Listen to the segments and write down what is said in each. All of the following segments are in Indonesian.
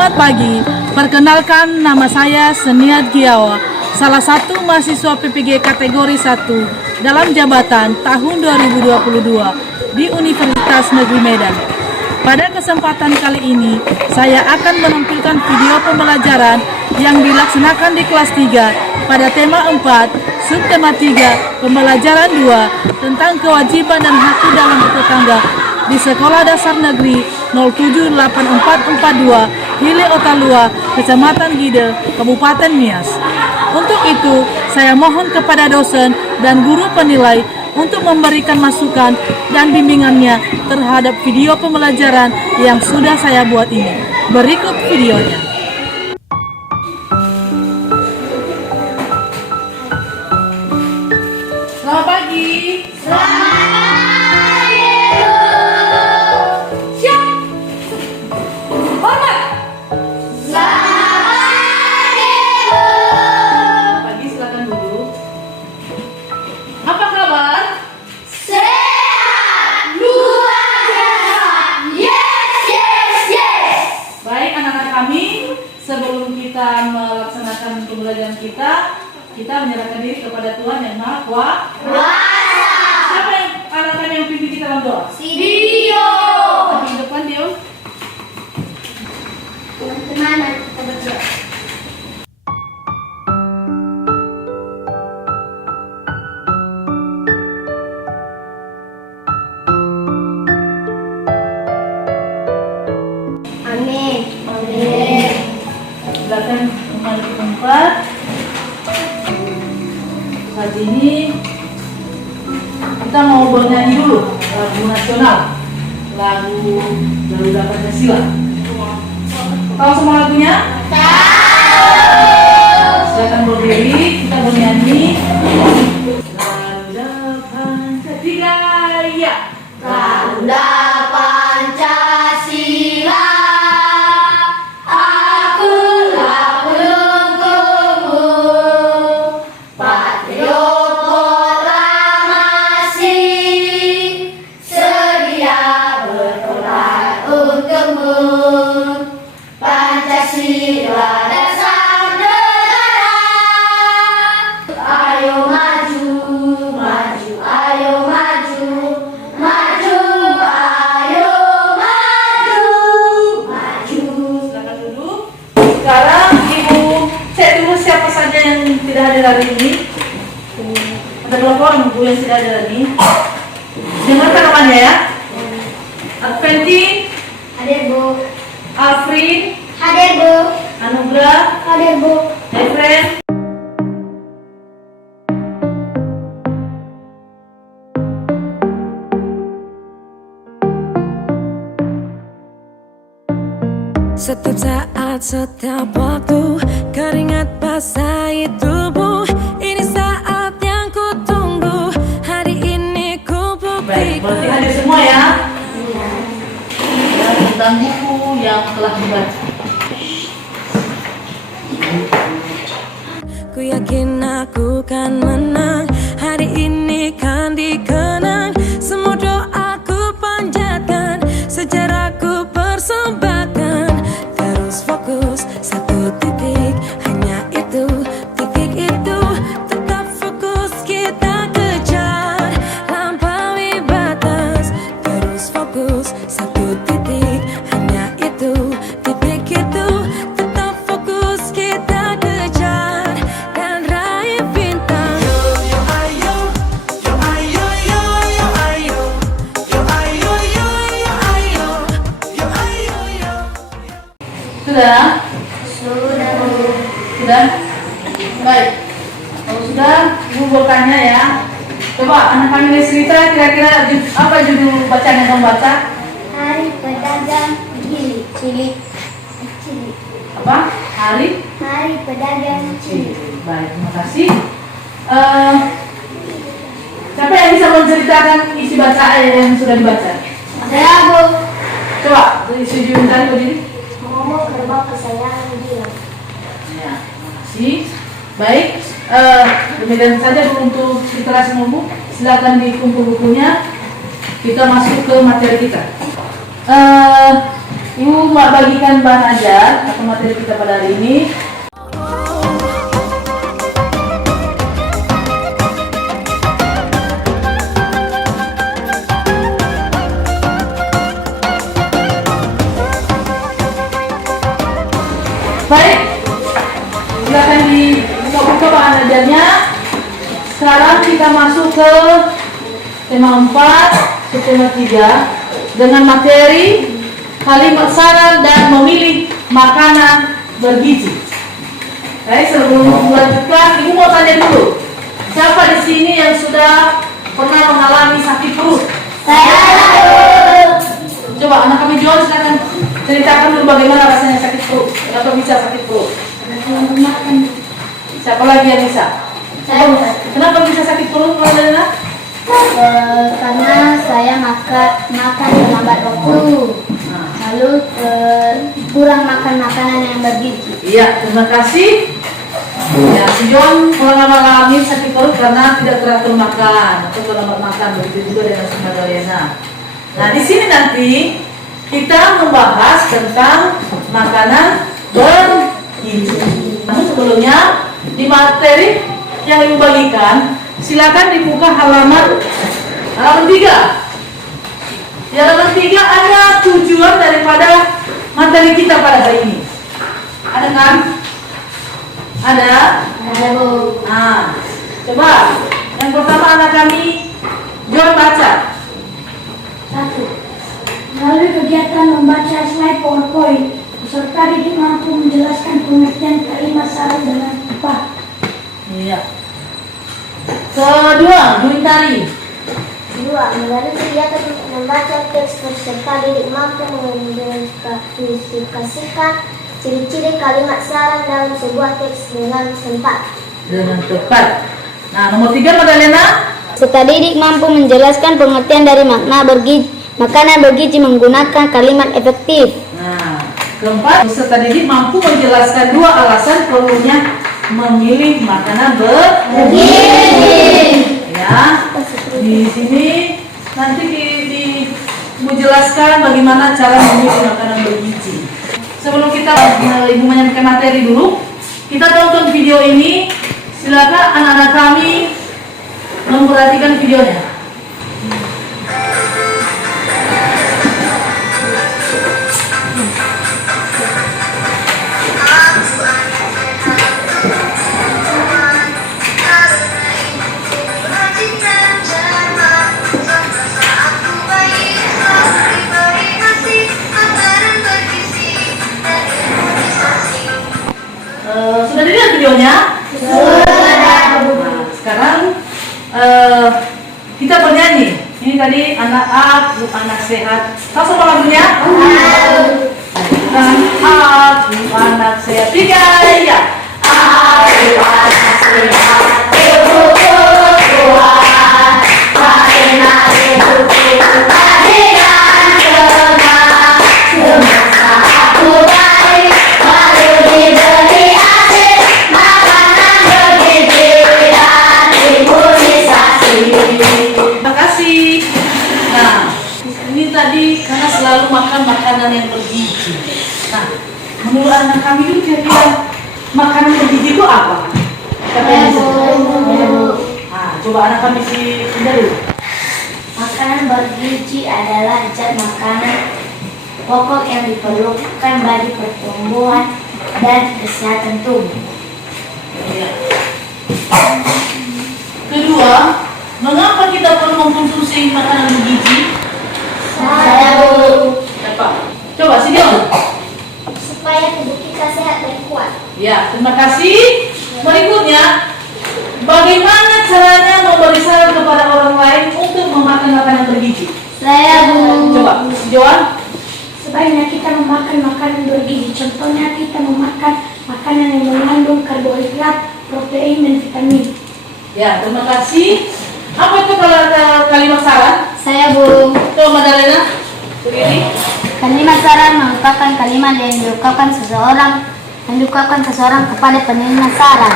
Selamat pagi, perkenalkan nama saya Seniat Giawa, salah satu mahasiswa PPG kategori 1 dalam jabatan tahun 2022 di Universitas Negeri Medan. Pada kesempatan kali ini, saya akan menampilkan video pembelajaran yang dilaksanakan di kelas 3 pada tema 4, subtema 3, pembelajaran 2 tentang kewajiban dan hak dalam bertetangga di Sekolah Dasar Negeri 078442 Hile Otalua, Kecamatan Gide, Kabupaten Nias. Untuk itu, saya mohon kepada dosen dan guru penilai untuk memberikan masukan dan bimbingannya terhadap video pembelajaran yang sudah saya buat ini. Berikut videonya. Selamat pagi. Sebelum kita melaksanakan pembelajaran kita menyerahkan diri kepada Tuhan yang Maha Kuasa. Siapa yang anak kami yang pimpin kita dalam doa? Si Dio. Di depan Dio. Teman-teman, kita berdoa. Amin. Amin. Silakan kembali ke tempat. Saat ini kita mau bernyanyi dulu lagu nasional, lagu Garuda Pancasila. Tahu semua lagunya? Tahu. Silakan berdiri, kita bernyanyi. Garuda Pancasila, ya. Garuda Pancasila. Tidak hadir hari ini. Ada berapa orang Bu yang tidak hadir hari ini? Dengarkan namanya ya. Adventi Hadir Bu. Alfrin Hadir Bu. Anugrah Hadir Bu. Efren Setiap saat, setiap waktu, keringat basahi tubuh. Ini saat yang ku tunggu, hari ini ku baik, berarti buktikan. hadir semua ya. Ya, tentang buku yang telah dibaca. Ku yakin aku kan menang, hari ini kan dikenang. Semua doaku panjatkan, sejarahku persembahkan. Terus fokus satu titik, hanya itu, titik itu. Tetap fokus kita kejar, lampaui batas. Terus fokus satu titik, hanya itu, titik itu. Tetap fokus kita kejar dan raih bintang. Sudah? Sudah Bu. Sudah? Baik. Kalau sudah, Ibu bertanya ya. Coba anak kami cerita kira-kira apa judul bacaan yang kamu baca? Hari Pedagang Cilik. Cilik. Apa? Hari? Hari Pedagang Cilik. Baik, terima kasih. Siapa yang bisa menceritakan isi bacaan yang sudah dibaca? Saya Bu. Coba, isi judul tadi berdiri. Ngomong kerbau kesayangan dia. Ya, terima kasih. Baik, demikian saja dulu untuk literasi umum. Silakan dikumpul bukunya. Kita masuk ke materi kita. Ibu bagikan bahan ajar atau materi kita pada hari ini. Baik, silakan dibuka bahan ajarnya. Sekarang kita masuk ke tema 4, tema 3 dengan materi kalimat saran dan memilih makanan bergizi. Baik, sebelum melanjutkan, Ibu mau tanya dulu, siapa di sini yang sudah pernah mengalami sakit perut? Saya. Coba anak kami John, silakan ceritakan dulu bagaimana rasanya sakit perut. Kenapa bisa sakit perut? Siapa lagi yang bisa? Kenapa bisa sakit perut, Madalena? Karena saya makan lambat waktu. Lalu kurang makan makanan yang bergizi. Iya, terima kasih. Ya, si John mengalami sakit perut karena tidak teratur makan atau terlambat makan, begitu juga dengan si Madalena. Nah, di sini nanti kita membahas tentang makanan bergizi. Namun sebelumnya di materi yang Ibu bagikan, silakan dibuka halaman 3. Di halaman 3 ada tujuan daripada materi kita pada hari ini. Ada kan? Ada? Ada, Bu. Nah, coba yang pertama anak kami John baca. 1. Melalui kegiatan membaca slide PowerPoint, peserta didik mampu menjelaskan pengertian kalimat saran dengan tepat. Iya. Kedua, Duitari. 2. Melalui kegiatan membaca teks, peserta didik mampu mengidentifikasikan ciri-ciri kalimat saran dalam sebuah teks dengan tepat. Nah, nomor 3, Madalena. Peserta didik mampu menjelaskan pengertian dari makna makanan bergizi menggunakan kalimat efektif. Nah, keempat, peserta didik mampu menjelaskan 2 alasan perlunya memilih makanan bergizi. Ya, di sini nanti menjelaskan bagaimana cara memilih makanan bergizi. Sebelum kita Ibu menyampaikan materi dulu, kita tonton video ini. Silakan anak-anak kami memperhatikan videonya. Sudah dilihat videonya? Sudah. Nah, sekarang kita bernyanyi. Ini tadi anak aku anak sehat. Tahu sama lagunya? Aku anak sehat. 3 ya. Aku anak sehat. Ibu kuat. Karena ibuku kehadiran semangat. Semasa aku baik, lalu diberi asyik makanan bergizi dan imunisasi. Terima kasih. Nah, ini tadi karena selalu makan makanan yang bergizi. Nah, menurut anak kami itu kira-kira makanan bergizi itu apa? Nah, coba anak kami sih dulu. Makanan bergizi adalah zat makanan pokok yang diperlukan bagi pertumbuhan dan kesehatan tubuh. Kedua, mengapa kita perlu mengkonsumsi makanan bergizi? Saya Bu. Apa? Coba sini Om. Supaya tubuh kita sehat dan kuat. Ya, terima kasih. Berikutnya, bagaimana caranya memberi saran kepada orang lain untuk memakan makanan bergizi? Saya Bu. Coba, Joan. Sebaiknya kita memakan makanan bergizi. Contohnya kita memakan makanan yang mengandung karbohidrat, protein, dan vitamin. Ya, terima kasih. Apa itu kalimat saran? Saya Bu. Coba Madalena. Berdiri. Kalimat saran merupakan kalimat yang diucapkan seseorang kepada penerima saran.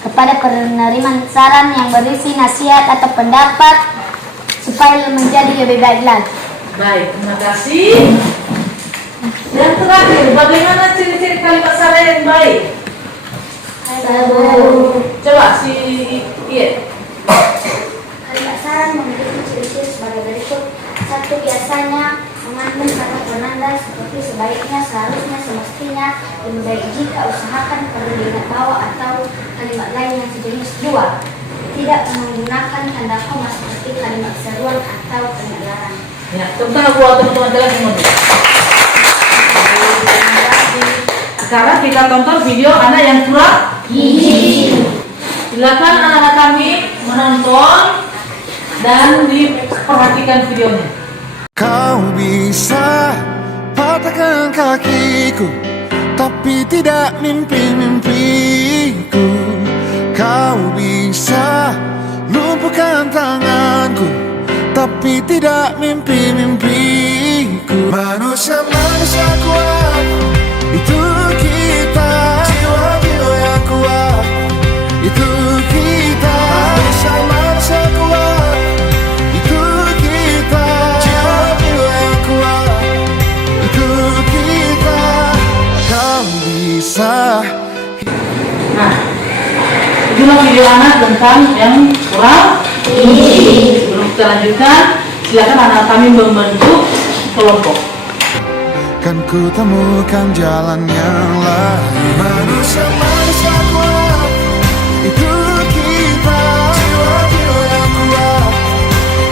Kepada penerima saran yang berisi nasihat atau pendapat supaya menjadi lebih baik lagi. Baik, terima kasih. Yang terakhir, bagaimana ciri-ciri kalimat sara yang baik? Coba si Iya. Kalimat sara memiliki ciri-ciri sebagai berikut. 1. Biasanya mengandung kata penanda seperti sebaiknya, seharusnya, semestinya, lebih baik jika, usahakan, perlu diingat bahwa, atau kalimat lain yang sejenis. 2. Tidak menggunakan tanda koma seperti kalimat seruan atau kalimat larang. Ya, tentang buat teman-teman jelas semua. Sekarang kita tonton video anak yang kurang gizi. Silakan anak-anak kami menonton dan diperhatikan videonya. Kau bisa patahkan kakiku, tapi tidak mimpi-mimpiku. Kau bisa lumpuhkan tanganku, tapi tidak mimpi-mimpiku. Manusia-manusia kuat, itu kita. Jiwa-jiwa yang kuat, itu kita. Manusia-manusia kuat, itu kita. Jiwa-jiwa yang kuat, itu kita. Kau bisa. Nah, itulah video anak tentang yang kurang gizi. Sebelum kita lanjutkan, silakan anak kami membentuk kelompok. Kan ku temukan jalan yang lain. Manusia-manusia kuat, itu kita. Jiwa-jiwa yang kuat,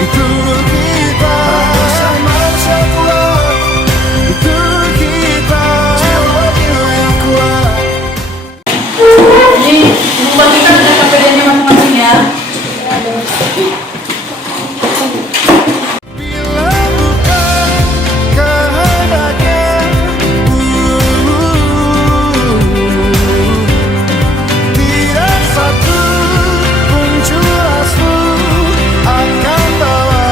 itu kita. Manusia-manusia kuat, itu kita. Jiwa-jiwa yang kuat. Jadi, membagikan KPD-nya masing-masing ya. Bila bukan kehendaknya, tidak satu pun jelasmu akan bawa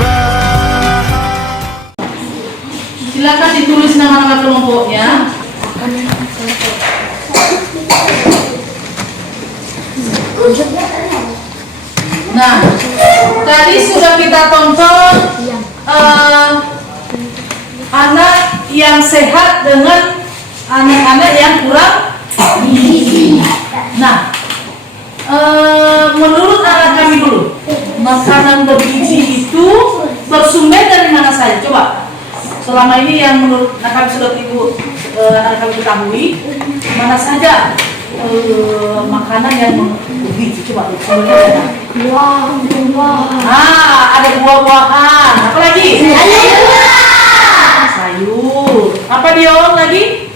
bahaya. Silakan ditulis nama-nama kelompoknya. Nah, tadi sudah kita tonton anak yang sehat dengan anak-anak yang kurang gizi. Nah, menurut anak kami dulu, makanan bergizi itu bersumber dari mana saja? Coba, selama ini yang menurut anak kami sudah anak kami ketahui, mana saja makanan yang bergizi? Coba, sumbernya ada. Ada buah-buahan. Apa lagi? Sayur. Apa Dion lagi?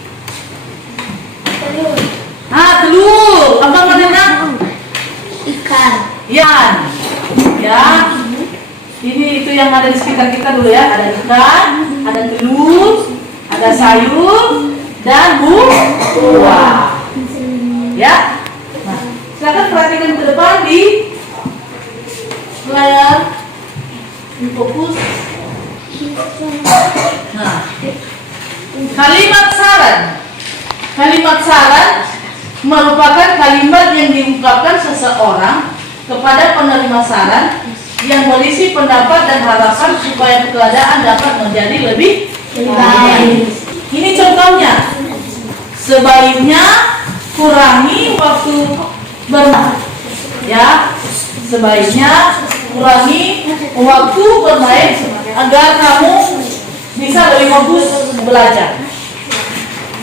Telur. Apa Madena? Ikan. Ikan. Ya. Ini itu yang ada di sekitar kita dulu ya. Ada ikan, ada telur, ada sayur, dan buah. Ya. Nah, silakan perhatikan ke depan di layar, di fokus. Nah, kalimat saran. Kalimat saran merupakan kalimat yang diungkapkan seseorang kepada penerima saran yang berisi pendapat dan harapan supaya keadaan dapat menjadi lebih baik. Ini contohnya. Sebaiknya kurangi waktu bermain. Ya, sebaiknya kurangi waktu bermain agar kamu bisa lebih fokus belajar.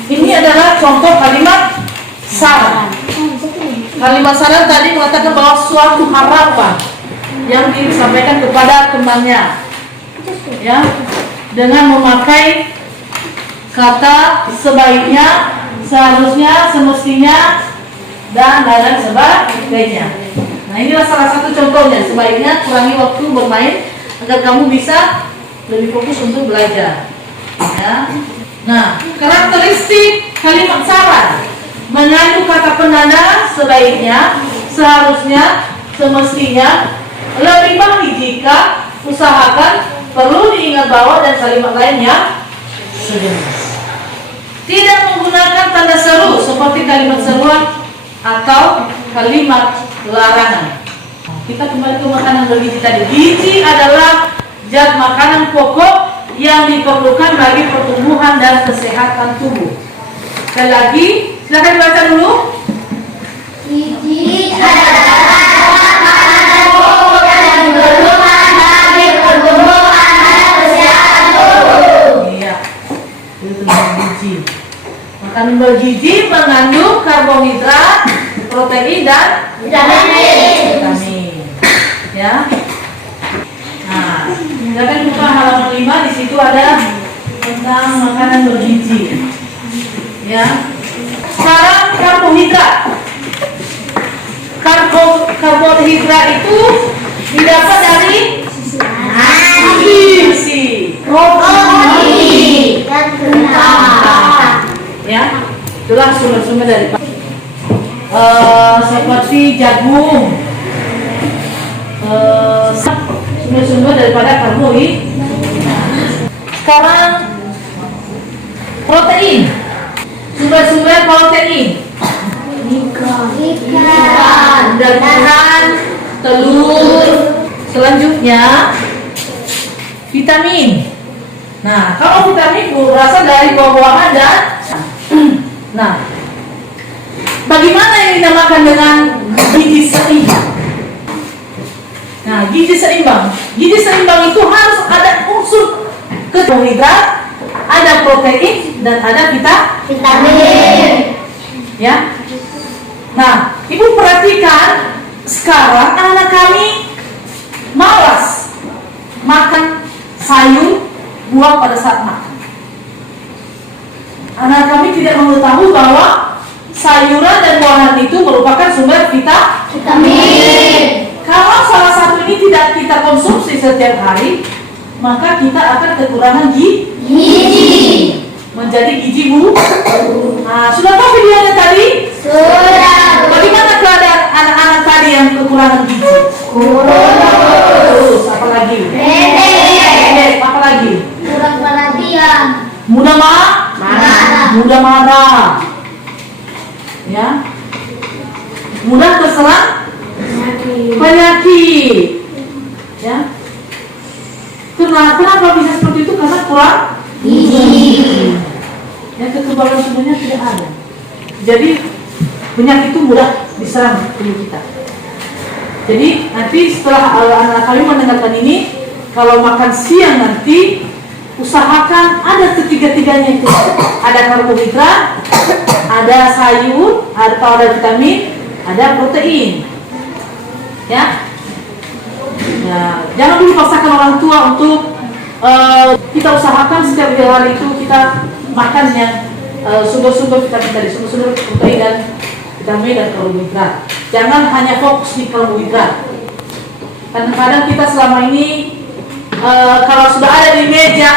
Ini adalah contoh kalimat saran. Kalimat saran tadi mengatakan bahwa suatu harapan yang disampaikan kepada temannya, ya, dengan memakai kata sebaiknya, seharusnya, semestinya, dan lain sebagainya. Nah, inilah salah satu contohnya. Sebaiknya kurangi waktu bermain agar kamu bisa lebih fokus untuk belajar. Ya. Nah, karakteristik kalimat saran mengandung kata penanda sebaiknya, seharusnya, semestinya, lebih baik jika, usahakan, perlu diingat bahwa, dan kalimat lainnya sejenis. Tidak menggunakan tanda seru seperti kalimat seruan atau kalimat larangan. Kita kembali ke makanan bergizi tadi. Gizi adalah zat makanan pokok yang diperlukan bagi pertumbuhan dan kesehatan tubuh. Sekali lagi, silakan dibaca dulu. Gizi adalah makanan pokok yang diperlukan bagi pertumbuhan dan kesehatan tubuh. Iya, itu tentang gizi. Makanan bergizi mengandung karbohidrat, protein dan vitamin. Ya. Nah, silakan buka halaman 5. Di situ ada tentang makanan bergizi. Ya. Sekarang karbohidrat. Karbohidrat itu didapat dari nasi, roti, dan gula. ya. Itulah sumber-sumber dari seperti jagung, sumber-sumber daripada karbohidrat. Sekarang protein, sumber-sumber protein. Ikan, Dan telur. Selanjutnya vitamin. Nah, kalau vitamin berasal dari buah-buahan dan nah, bagaimana yang dinamakan dengan gizi seimbang? Nah, gizi seimbang. Gizi seimbang itu harus ada unsur karbohidrat, ada protein dan ada vitamin. Ya. Nah, ibu perhatikan sekarang anak kami malas makan sayur, buah pada saat makan. Anak kami tidak mengetahui bahwa sayuran dan buahan itu merupakan sumber vitamin. Kalau salah satu ini tidak kita konsumsi setiap hari, maka kita akan kekurangan gizi. Menjadi gizi buruk. Nah, sudah tahu videonya tadi? Sudah. Bagaimana keadaan anak-anak tadi yang kekurangan gizi? Terus, apa lagi? Apa lagi? Kurang perhatian. Mudah marah. Ya. Mudah terserang penyakit. Ya. Kenapa bisa seperti itu? Karena kurang gizi. Ya, kekebalan tubuhnya tidak ada. Jadi penyakit itu mudah diserang tubuh kita. Jadi nanti setelah anak kami mendengarkan ini, kalau makan siang nanti usahakan ada ketiga-tiganya itu. Ada karbohidrat, ada sayur, atau ada vitamin, ada protein. Ya. Ya, jangan dulu paksakan orang tua untuk kita usahakan setiap hari itu kita makan yang sumber-sumber vitamin tadi, sumber-sumber protein dan vitamin dan karbohidrat. Jangan hanya fokus di karbohidrat. Kadang-kadang kita selama ini kalau sudah ada di meja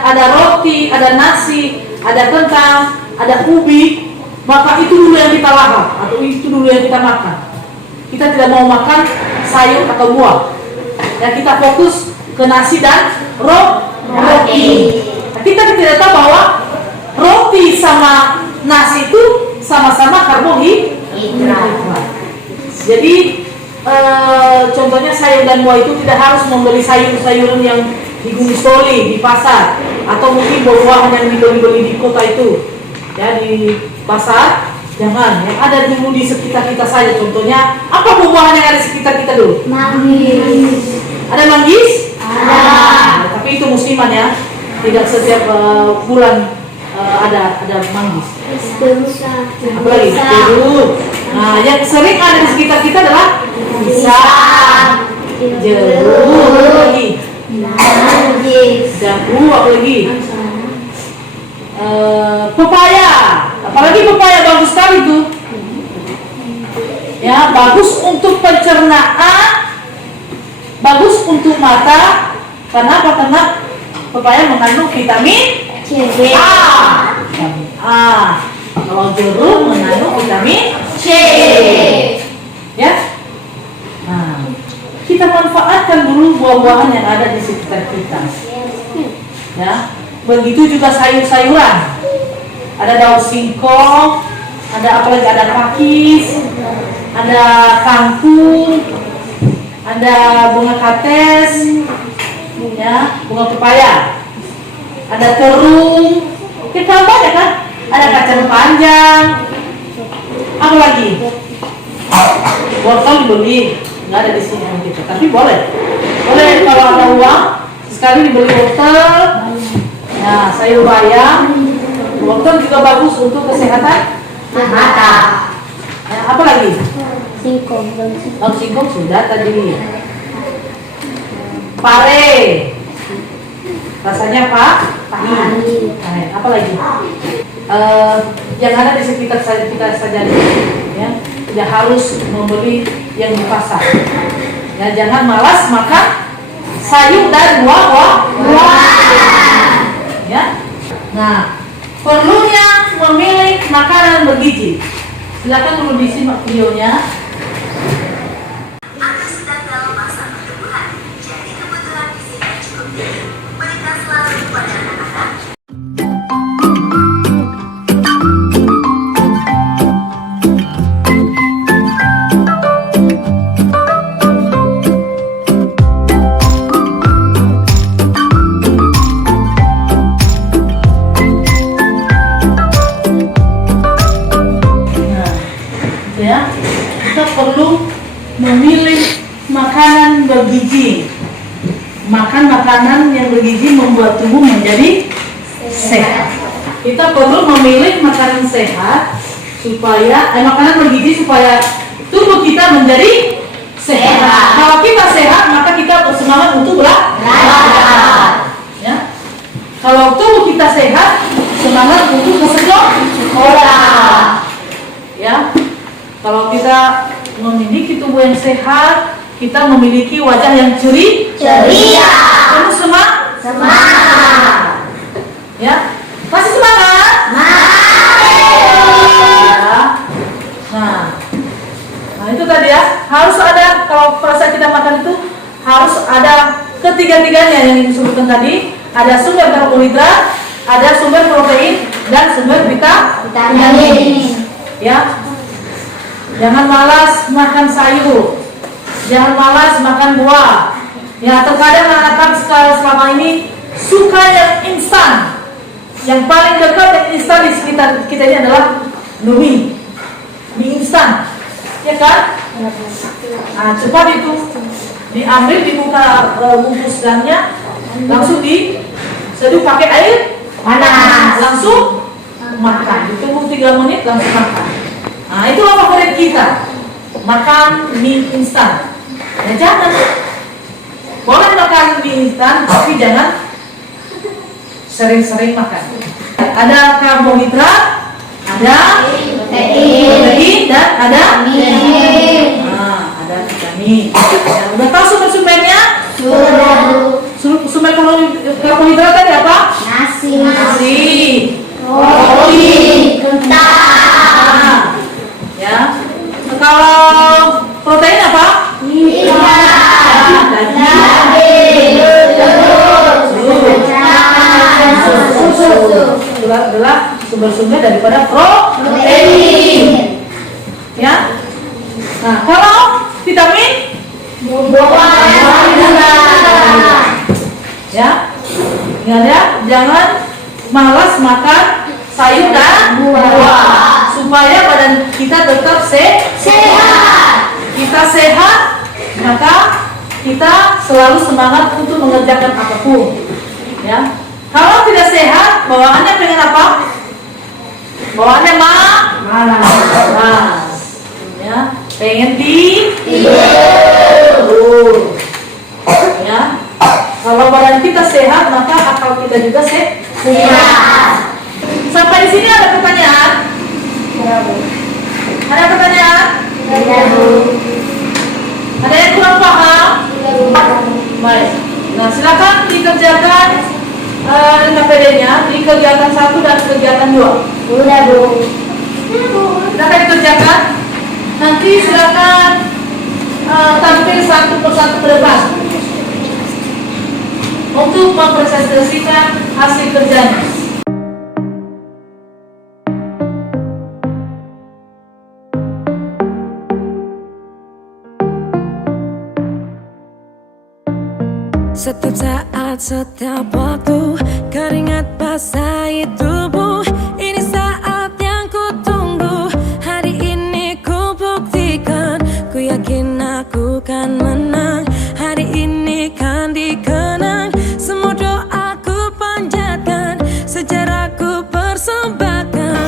ada roti, ada nasi, ada kentang, ada ubi, maka itu dulu yang kita lahap atau itu dulu yang kita makan. Kita tidak mau makan sayur atau buah. Ya, kita fokus ke nasi dan roti. Kita tidak tahu bahwa roti sama nasi itu sama-sama karbohidrat. Jadi contohnya sayur dan buah itu tidak harus membeli sayur-sayuran yang di Soli di pasar atau mungkin buah-buahan yang dibeli-beli di kota itu, ya, di pasar. Jangan, yang ada dulu di sekitar kita saja. Contohnya apa buah-buahan yang ada di sekitar kita dulu? Manggis. Ada manggis? Ada. Nah, tapi itu musiman ya. Tidak setiap bulan ada manggis. Apalagi jeruk. Nah, yang sering ada di sekitar kita adalah pisang, jeruk, lagi jambu, apalagi pepaya. Apalagi pepaya bagus sekali tuh. Ya, bagus untuk pencernaan, bagus untuk mata. Karena pepaya mengandung vitamin A. Kalau jeruk mengandung vitamin C. Ya. Nah, kita manfaatkan dulu buah-buahan yang ada di sekitar kita. Ya. Begitu juga sayur-sayuran. Ada daun singkong, ada apalagi, ada pakis, ada kangkung, ada bunga kates, ya, bunga pepaya. ada terung, kita banyak kan? Ada kacang panjang, apa lagi? Wortel dibeli, nggak ada di sini gitu. Tapi boleh kalau ada uang sekali dibeli wortel. Nah, sayur bayam, wortel juga bagus untuk kesehatan mata. Nah, apa lagi? Singkong. Singkong sudah tadi. Pare, rasanya pahit. Nah, apa lagi? Yang ada di sekitar kita saja, ya. Tidak harus membeli yang di pasar. Ya, jangan malas makan sayur dan buah. Ya. Nah, perlunya memilih makanan bergizi. Silakan dulu disimak videonya. Anda sedang dalam masa pertumbuhan, jadi kebutuhan gizinya cukup tinggi. Berikan selalu kepada anak-anak. Ya, kita perlu memilih makanan bergizi. Makan makanan yang bergizi membuat tubuh menjadi sehat. Kita perlu memilih makanan sehat supaya makanan bergizi supaya tubuh kita menjadi sehat. Kalau kita sehat, maka kita bersemangat untuk belajar. Ya. Kalau tubuh kita sehat, semangat untuk ke sekolah. Ya. Kalau kita memiliki tubuh yang sehat, kita memiliki wajah yang ceria. Penuh semangat. Ya, masih semangat? Ya. Nah itu tadi ya, harus ada, kalau pada kita makan itu harus ada ketiga-tiganya yang disebutkan tadi. Ada sumber karbohidrat, ada sumber protein, dan sumber vitamin. Ya. Jangan malas makan sayur, jangan malas makan buah. Ya, terkadang anak-anak selama ini suka yang instan. Yang paling dekat yang instan di sekitar kita ini adalah mie instan, ya kan? Nah, cepat itu diambil, dibuka bungkusannya, langsung diseduh pakai air panas, langsung makan. Ditunggu 3 menit langsung makan. Nah, itulah favorit kita, makan mie instan. Ya, jangan, boleh makan mie instan, tapi jangan sering-sering makan. Ada karbohidrat, ada protein, dan ada ada vitamin. Ya, udah tahu sumber-sumbernya? Sumber karbohidrat tadi apa? Nasi, roti, kentang. Ya. Kalau protein apa? Susu adalah sumber-sumber daripada protein. Ya. Nah, kalau vitamin ya. Ingat ya, jangan malas makan sayur dan buah supaya badan kita tetap sehat. Kita sehat, maka kita selalu semangat untuk mengerjakan apapun. Ya. Kalau tidak sehat, bawaannya pengen apa? Bawaannya malas. Ya, pengen tidur. Ya. Kalau badan kita sehat, maka akal kita juga sehat. Sampai di sini ada pertanyaan? Ada pertanyaan? Ada yang kurang paham? Baik. Nah, silakan dikerjakan KPD-nya di kegiatan 1 dan kegiatan 2. Udah, Bu. Silakan dikerjakan. Nanti silakan tampil satu persatu ke depan untuk mempresentasikan hasil kerjanya. Setiap saat, setiap waktu, keringat basahi tubuh. Ini saat yang ku tunggu. Hari ini ku buktikan. Ku yakin aku kan menang. Hari ini kan dikenang. Semua doaku panjatkan, sejarahku persembahkan.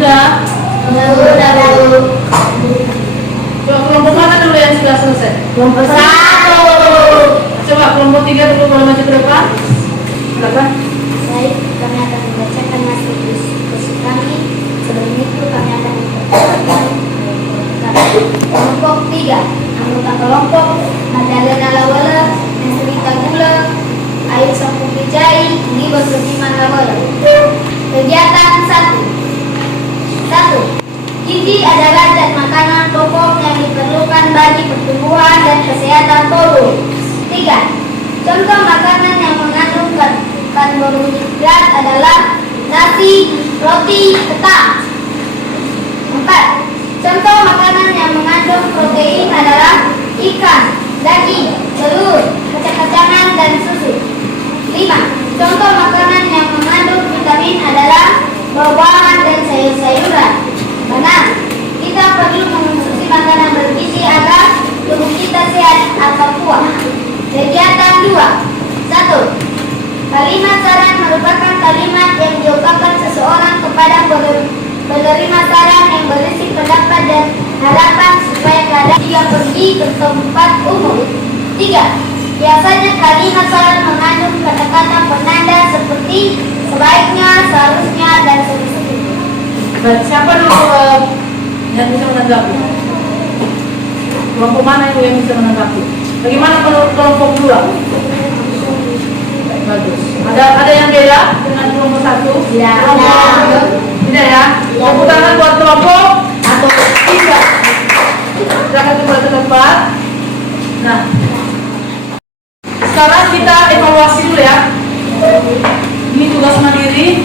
Sudah? Udah dulu. Coba kelompok mana dulu yang sudah selesai? Kelompok 1. Coba kelompok 3 dulu, kalau maju ke depan. Silakan. Baik, kami akan membacakan naskah puisi kami. Sebelum itu kami akan memperkenalkan kelompok 3. Anggota kelompok Madalena Lawala, Nesrita Gula, Ayu Sampung Wijai, Liba Sudiman Lawala. Kegiatan 1. Gizi adalah zat makanan pokok yang diperlukan bagi pertumbuhan dan kesehatan tubuh. 3. Contoh makanan yang mengandung karbohidrat adalah nasi, roti, ketan. 4. Contoh makanan yang mengandung protein adalah ikan, daging, telur, kacang-kacangan, dan susu. 5. Contoh makanan yang mengandung vitamin adalah buah-buahan dan sayur-sayuran. 6. Kita perlu mengonsumsi makanan bergizi agar tubuh kita sehat atau kuat. Kegiatan 2. 1. Kalimat saran merupakan kalimat yang diungkapkan seseorang kepada penerima saran yang berisi pendapat dan harapan supaya dia pergi ke tempat umum. 3. Biasanya kalimat saran mengandung kata-kata penanda seperti sebaiknya, seharusnya, dan seterusnya. Baik, siapa dulu yang bisa menanggapi? Kelompok mana itu yang bisa menanggapi? Bagaimana menurut kelompok 2? Baik, bagus. Ada yang beda dengan kelompok 1? Tidak ya? Tepuk tangan buat kelompok 3. Silakan kembali ke tempat. Nah, sekarang kita evaluasi dulu ya. Ini tugas mandiri.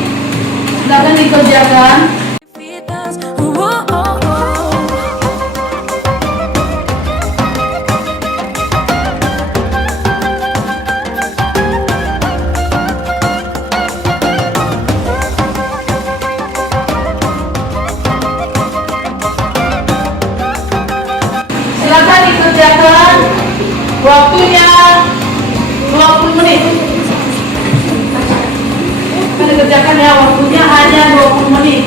Silakan dikerjakan. Silakan dikerjakan. Waktunya 20 menit. Kita dikerjakan ya, waktunya hanya 20 menit.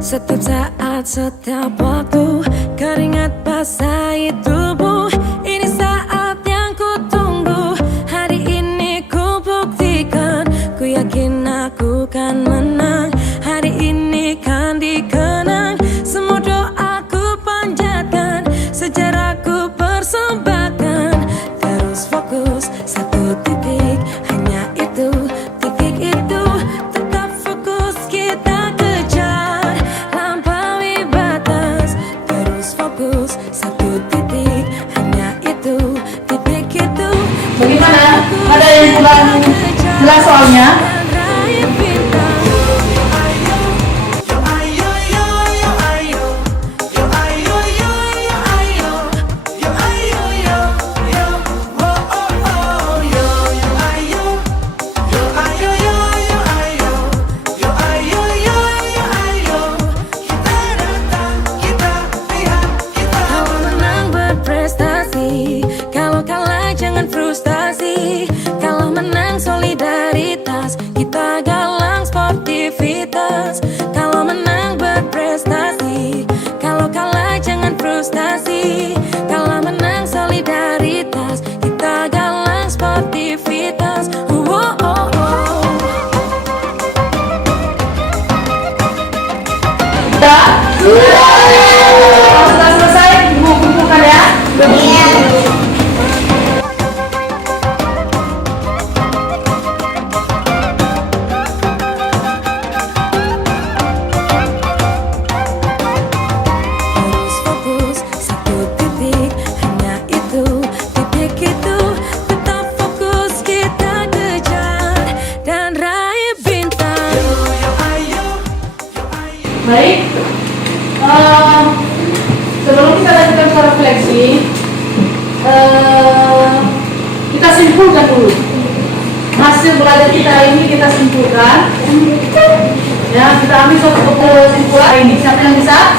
Setiap saat, setiap waktu, keringat basahi tubuh. Ini saat yang ku tunggu. Hari ini ku buktikan. Ku yakin aku kan menang. Hari ini kan dikenang. Semua doaku panjatkan, sejarahku persembahkan. Terus fokus, satu titik, hanya itu, titik itu. Tetap fokus kita kejar, lampaui batas. Terus fokus, satu titik, hanya itu, titik itu. Bagaimana? Ada yang kurang jelas soalnya? Kalau menang berprestasi, kalau kalah jangan frustasi. Kalau menang solidaritas, kita galang sportivitas. Kalau menang berprestasi, kalau kalah jangan frustasi. Kalau menang solidaritas, kita galang sportivitas. Sudah selesai, ibu kumpulkan ya. simpulkan dulu. Hasil belajar kita ini kita simpulkan. Ya, kita ambil suatu kesimpulan ini. Siapa yang bisa?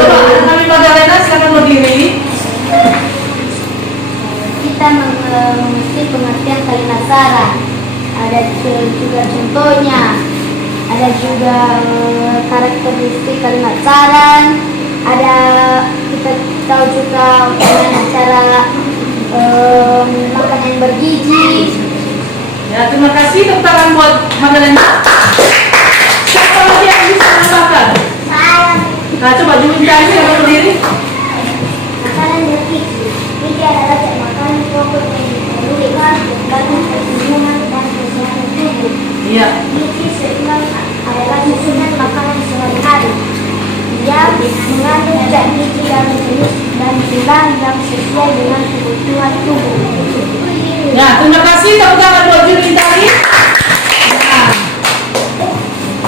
Coba, kami Magdalena silakan berdiri. Kita mesti pengertian kalimat saran. Ada juga contohnya. Ada juga karakteristik kalimat saran. Ada kita tahu juga bagaimana cara makan yang bergizi. Ya, terima kasih. Tepuk tangan buat Magdalena. Siapa lagi yang bisa menambahkan? Nah, coba Juwita silakan berdiri. Makanan bergizi. Gizi adalah zat makanan pokok yang diperlukan untuk membangun pertumbuhan dan kesehatan tubuh. Iya. Gizi seimbang adalah susunan makanan sehari-hari. Dia mengandung zat gizi yang jenis dan jumlah yang sesuai dengan kebutuhan tubuh. Ya, terima kasih. Tepuk tangan buat Juwita.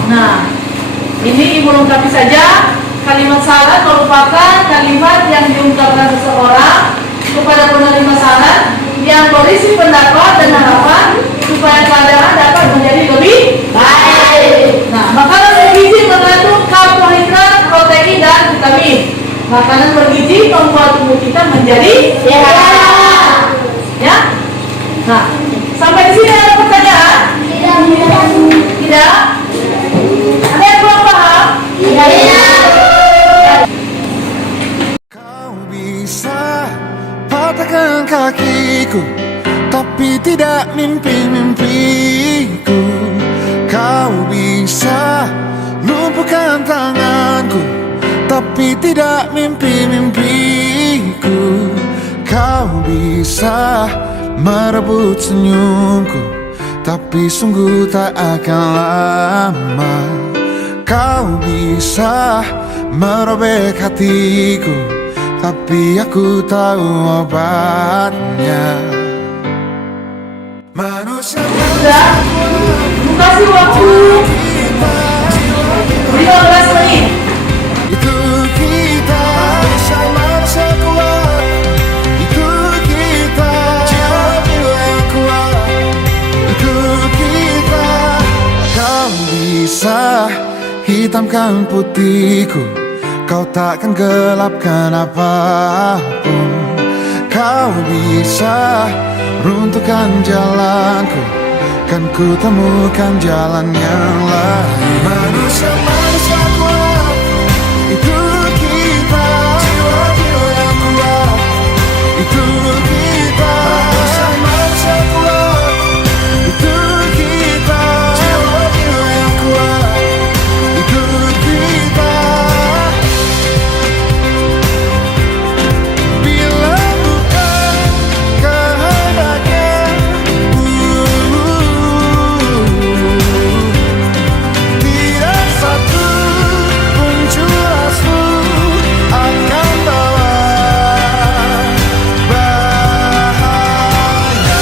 Nah, ini Ibu lengkapi saja. Kalimat saran merupakan kalimat yang diungkapkan seseorang kepada penerima saran yang berisi pendapat dan harapan supaya keadaan dapat menjadi lebih baik. Nah, makanan bergizi mengandung karbohidrat, protein, dan vitamin. Makanan bergizi membuat tubuh kita menjadi sehat. Ya? Nah, sampai di sini ada pertanyaan? Tidak? Ada yang belum paham? Kau bisa patahkan kakiku, tapi tidak mimpi-mimpiku. Kau bisa lumpuhkan tanganku, tapi tidak mimpi-mimpiku. Kau bisa merebut senyumku, tapi sungguh tak akan lama. Kau bisa merobek hatiku, tapi aku tahu obatnya. Manusia Sudah? Kasih waktu 15 menit. itu kita, manusia kuat. Itu kita, jiwa yang kuat. Itu kita. Kau bisa hitamkan putihku, kau takkan gelapkan apapun. Kau bisa runtuhkan jalanku, kan ku temukan jalan yang lain. Manusia kuat, itu kita. Jiwa yang kuat, itu kita. Manusia kuat, itu kita. Jiwa yang kuat, itu kita. Bila bukan kehendaknya, tidak satu pun jurasmu akan bawa bahaya.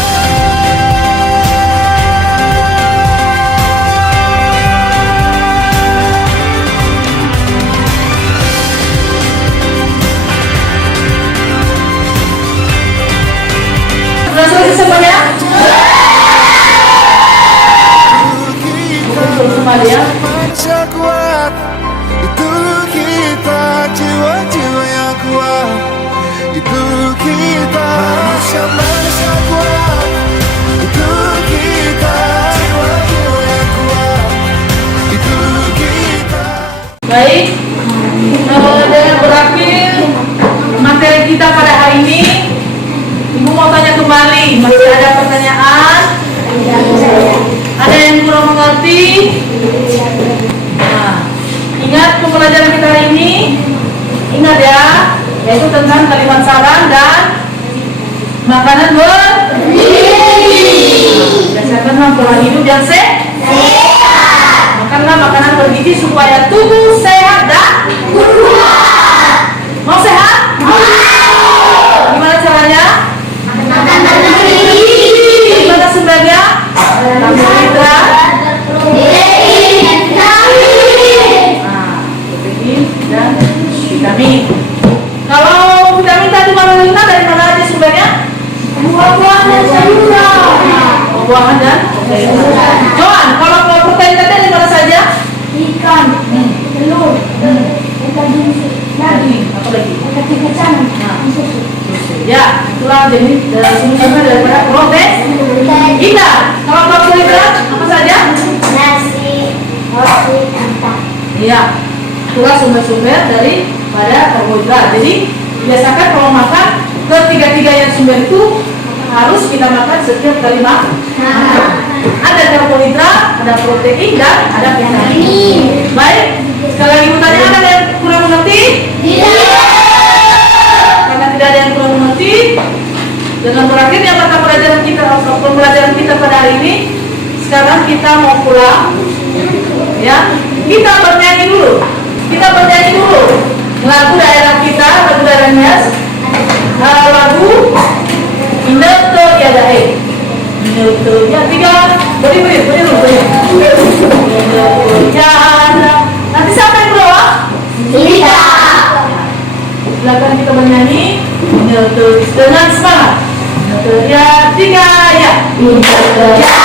Sudah selesai semuanya? Betul semua ya. Manusia kuat, itu kita. Jiwa-jiwa yang kuat, itu kita. Manusia kuat, itu kita. Jiwa-jiwa yang kuat, itu kita. Baik, dengan berakhir materi kita pada hari ini, Ibu mau tanya kembali, masih ada pertanyaan? Ada yang kurang mengerti? Nah, ingat pembelajaran kita hari ini, ingat ya, yaitu tentang kalimat saran dan makanan bergizi. Biasakanlah pola hidup yang sehat. Makanlah makanan bergizi supaya tubuh sehat dan kuat. Mau sehat? Gimana caranya? Gimana sumbernya? Karbohidrat, protein dan vitamin. Kalau vitamin tadi mana dari mana aja sumbernya? Buah-buahan dan sayuran. buah-buahan dan sayuran. Joan, kalau protein tadi dari mana saja? Ikan, telur, daging, Apa lagi? kacang-kacangan, susu. Ya, itulah jenis sumber daripada protein. Ikan, kalau karbohidrat apa saja? Nasi, roti, kentang. Iya, itulah sumber-sumber daripada karbohidrat. Jadi biasakan kalau makan ketiga-tiga yang sumber itu harus kita makan setiap kali makan. Ada karbohidrat, ada protein dan ada vitamin. Baik, sekali lagi bertanya, ada yang kurang mengerti? Karena tidak ada yang kurang mengerti, dengan berakhirnya mata pelajaran kita atau pembelajaran kita pada hari ini, sekarang kita mau pulang. Ya, kita bernyanyi dulu. Lagu daerah kita, lagu daerahnya, lagu Indonesia tiada Indonesia tiga. Beri dulu. Indonesia. Nanti siapa yang berdoa? Silakan kita bernyanyi dengan semangat. Indonesia tiga ya. Indonesia.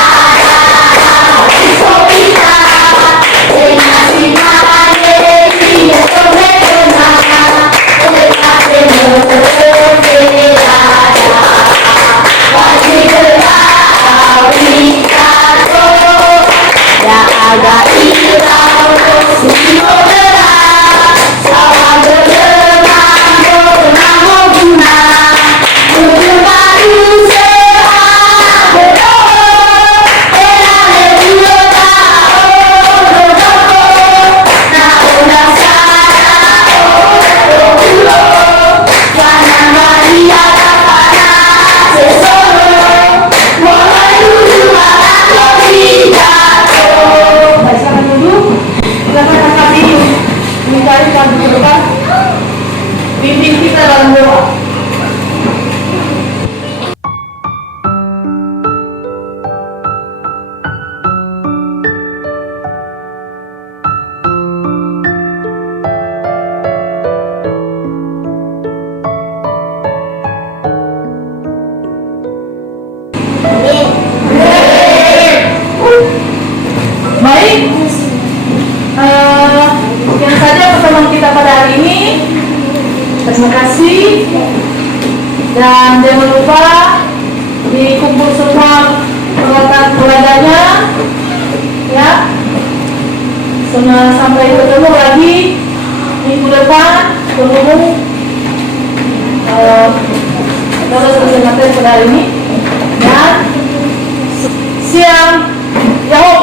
Bimbing kita dalam doa. Baik, yang saja pertemuan kita pada hari ini. Terima kasih, dan jangan lupa dikumpul semua peralatan olahraganya, ya. Sampai ketemu lagi minggu depan, terus selesai materi pada hari ini, dan siang, ya.